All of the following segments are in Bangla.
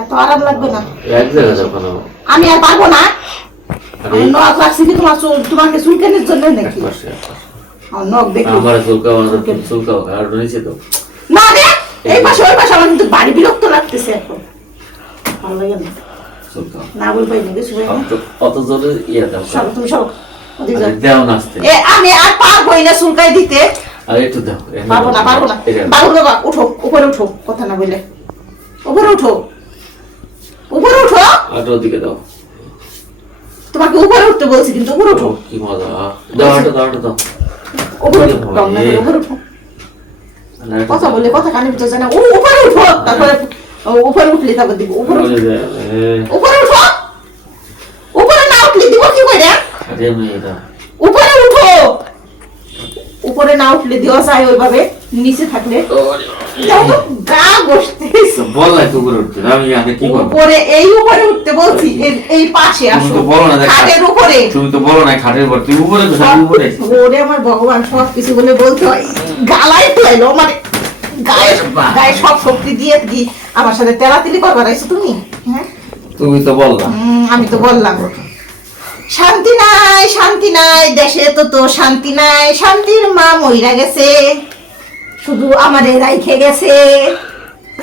এত আরাম লাগবে না। এক জায়গায় যাবো না। আমি আর পারবো না। নখ লাগছে কি তোমার তোমাকে চুলকানির জন্য নাকি? নখ দেখো আমার চুলকাও আর রয়েছে তো না রে, এই পাশে ওই পাশে আমার কিন্তু বাড়ি বিরক্ত লাগতেছে এখন, ভালো লাগে না চুলকাও না বলবো কিছু অত জোরে ইয়ে দাও সব তুমি সব দেও নাচতে। আমি আর পারবোই না চুলকাই দিতে। আর একটু দাও। পারবো না বাবুর বাবা উঠো, উপরে উঠো, কথা না বললে উপরে উঠো, উপরে উঠো। আর ওদিকে দাও। তোমাকে উপরে উঠতে বলছি কিন্তু উপরে উঠো। কি মজা। দাও এটা দাও এটা দাও। উপরে উঠো না, উপরে উঠো। কথা বললে কথা কানে ভিতরে যায় না। উপরে উঠো, তারপরে উপরে উঠলে তারপর দিব। উপরে উপরে উঠো, উপরে না উঠলে দিব কি করে? আরে মেয়েটা উপরে উঠো, উপরে না উঠলে দেওয়া যায় ওইভাবে, নিচে থাকলে গা বসতে বল না উপরে উঠতে। আমি আগে কি করব? উপরে এই উপরে উঠতে বলছি, এই পাশে আসো। তুমি তো বলো না খাটের উপরে। তুমি তো বলো না খাটের উপর, তুমি উপরে তো সব উপরে। ওরে আমার ভগবান, সব কিছু বলে বলতে হয়, গালায় ফেলাইলো মানে গায়ে সব শক্তি দিয়ে কি আমার সাথে তেলাতেলি করবার আইছো তুমি? হ্যাঁ তুমি তো বললা। আমি তো বললাম শান্তি নাই, শান্তি নাই দেশে, তো শান্তি নাই। শান্তির মা মইরা গেছে, শুধু আমারে রাইখে গেছে।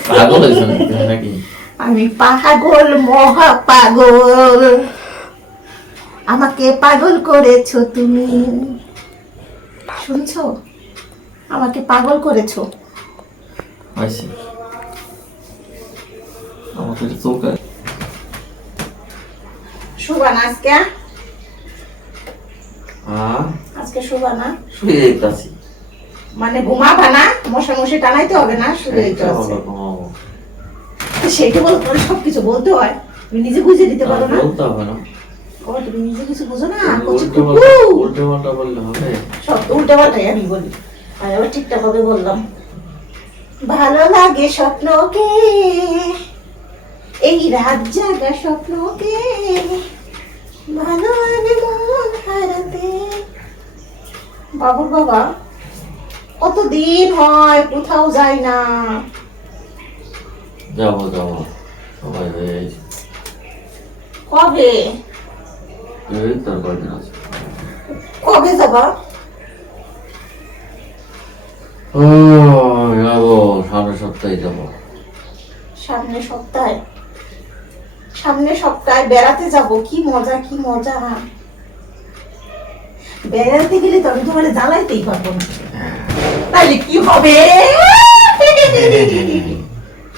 পাগল হইছ নাকি? আমি পাগল, মহা পাগল। আমাকে পাগল করেছো তুমি, শুনছো? আমাকে পাগল করেছো। আইছি আমাকে চোখে শুবানা আজকে? আজকে শুবানা? শুয়ে যাইতাছি। মানে ঘুমাবা না? মশা মশি টানাইতে হবে না, শুয়ে যাইতাছি। সেটা বলো, তোমার সবকিছু বলতে হয়, তুমি নিজে বুঝে দিতে পারো না? বলতে হবে না। ও তুমি নিজে কিছু বুঝো না? উল্টো পাল্টা বললে হবে? সব উল্টা পাল্টাই আমি বলি, আর আবার ঠিকঠাক ভাবে বললাম। ভালো লাগে স্বপ্নকে, এই রাত জাগা স্বপ্নকে, ভালো লাগে মন হারাতে। বাবুর বাবা কতদিন হয় কোথাও যায় না। যাবো যাবো সবাই এই কবে? এই তোর কয়দিন আছে? কবে যাবা? ও যাবো সামনের সপ্তাহে যাবো। সামনের সপ্তাহে? সামনের সপ্তাহে বেড়াতে যাব, কি মজা কি মজা। বেড়াতে গেলে তো আমি তোমার জ্বালাইতেই পারবো না, তাইলে কি হবে?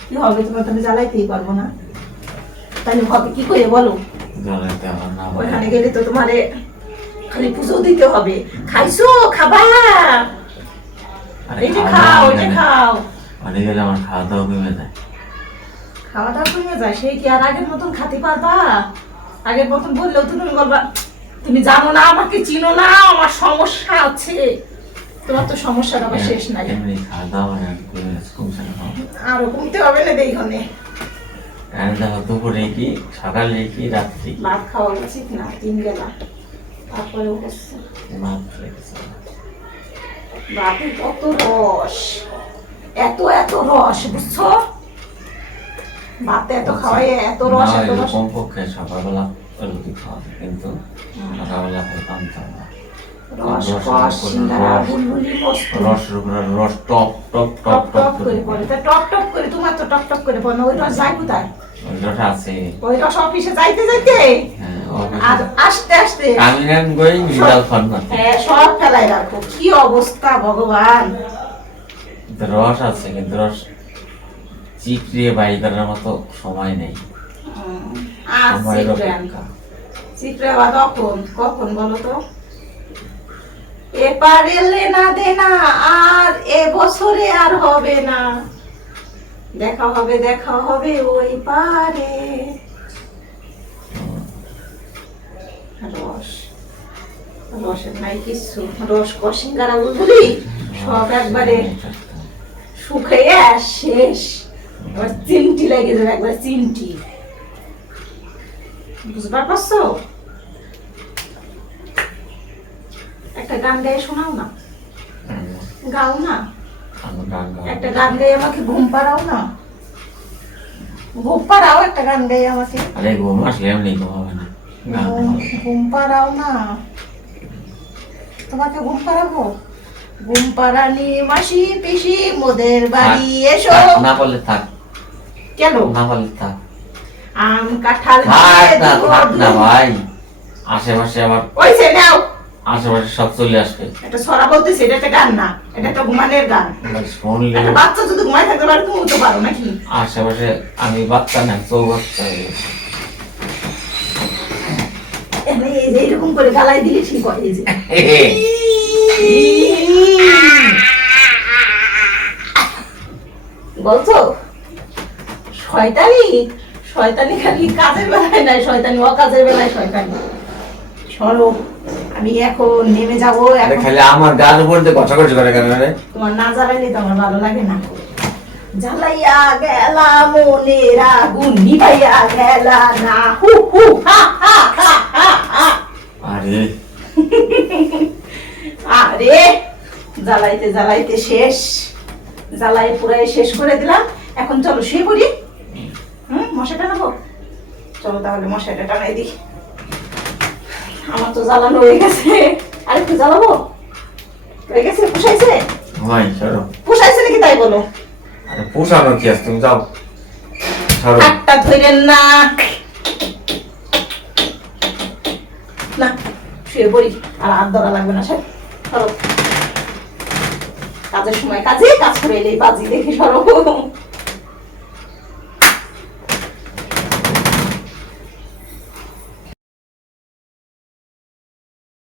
কি হবে? তোমার তো আমি জ্বালাইতেই পারবো না, তাহলে হবে কি করে বলো? জ্বালাইতে আমার না ওখানে গেলে তো তোমারে খালি পুজো দিতে হবে। খাইছো? খাবা? এই যে খাও, এই যে খাও। অনেক গেলে আমার খাওয়া দাওয়া কমে যায়। খাওয়া দাওয়া কমে যায়? সেই কি আর আগের মতন খেতে পারবা? আগের মতন বললেও তো তুমি বলবা তুমি জানো না, আমাকে চিনো না, আমার সমস্যা আছে। তোমার তো সমস্যার আবার শেষ নাই। এমনি খাওয়া দাওয়া কমছে না। আরো কমতে হবে না দেখনে। দুপুরে কি সকালে কি রাত্রি ভাত খাওয়া উচিত না 3 বেলা, তারপরে হচ্ছে ভাতে কত রস, এত এত রস, বুঝছো? ভাতে এত খাওয়াই এত রস, এত রস। কমপক্ষে সকালবেলা রুটি খাওয়া যায়, কিন্তু সকালবেলা খাই পান্তা না। রস সিঙ্গারা বুলবুলি মস্ত রসের উপরে রস টপ টপ টপ টপ করে পড়ে। তা টপ টপ করে তোমার তো টপ টপ করে পড়ে না, ওই রস যায় কোথায়? ওই রস আছে। ওই রস অফিসে যাইতে যাইতে আর আসতে আসতে আমি গোয়িং বিড়াল ফান্না। হ্যাঁ, সব ফেলাই রাখো। কি অবস্থা ভগবান! রস আছে, কিন্তু রস চিপড়িয়ে বাই করার মতো সময় নেই। আর চিত্রা কখন কখন বলো তো? এপারে লেনা দেনা আর এ বছরে আর হবে না, দেখা হবে দেখা হবে ওই পারে। রস রসের নাই কিছু, রস কসিঙ্গারা বুঝলি সব একবারে শুকাইয়া শেষ। এবার চিমটি লেগে যাবে, একবার চিমটি। বুঝবার পারছো? একটা গান গায়ে শোনাও না, গাও না, একটা গান গায়ে আমাকে ঘুম পাড়াও না। ঘুম পাড়াও একটা গান গাই আমাকে। আরে ঘুম আসলে এমনি ঘুম হবে না, গান ঘুম পাড়াও না, তোমাকে ঘুম পাড়াবো। ঘুম পাড়ানি মাসি পিসি মোদের বাড়ি এসো। থাক, না বললে থাক, কেন? না বললে থাক। আম কাঁঠাল থাক না, দিয়ে থাক না দেবো। ভাই, আশেপাশে আবার ওইসে নাও, আশেপাশে সব চলে আসবে। এটা ছড়া বলতেছে, এটা একটা গান না, এটা একটা ঘুমানের গান। শুনলে একটা বাচ্চা যদি ঘুমায় থাকতে পারে তুমি তো পারো নাকি? আশেপাশে আমি বাচ্চা না, চৌবাচ্চা। এই যে এরকম করে গালায় দিলে ঠিক হয়। এই যে বলছো শয়তানি, শয়তানি খালি কাজের বেলায় নাই, শয়তানি অকাজের বেলায় শয়তানি। সরো, আমি এখন নেমে যাবো। আরে এখন খালি আমার গান উপর দিয়ে কথা করছে করে কেন রে? তোমার না জ্বালাইলে তো আমার ভালো লাগে না। জ্বালাইয়া গেলা মনের আগুন নিভাইয়া গেলা না, হু হু হা হা হা হা হা। আরে আরে জ্বালাইতে জ্বালাইতে শেষ, জ্বালাই পুরাই শেষ করে দিলাম। এখন চলো শুয়ে পড়ি। মশা টানাবো, চলো তাহলে মশাটা টানাই দিই। আমার তো জ্বালানো হয়ে গেছে, আরেকটু জ্বালাবো। হয়ে গেছে, পুষাইছে? ভাই সরো। পুষাইছে নাকি তাই বলো। আরে পোষানো কি আছে, তুমি যাও সরো। হাতটা ধরেন না, না শুয়ে পড়ি, আর হাত ধরা লাগবে না। স্যার সরো, কাজের সময় কাজে, কাজ করে এলেই বাজি দেখে সরো।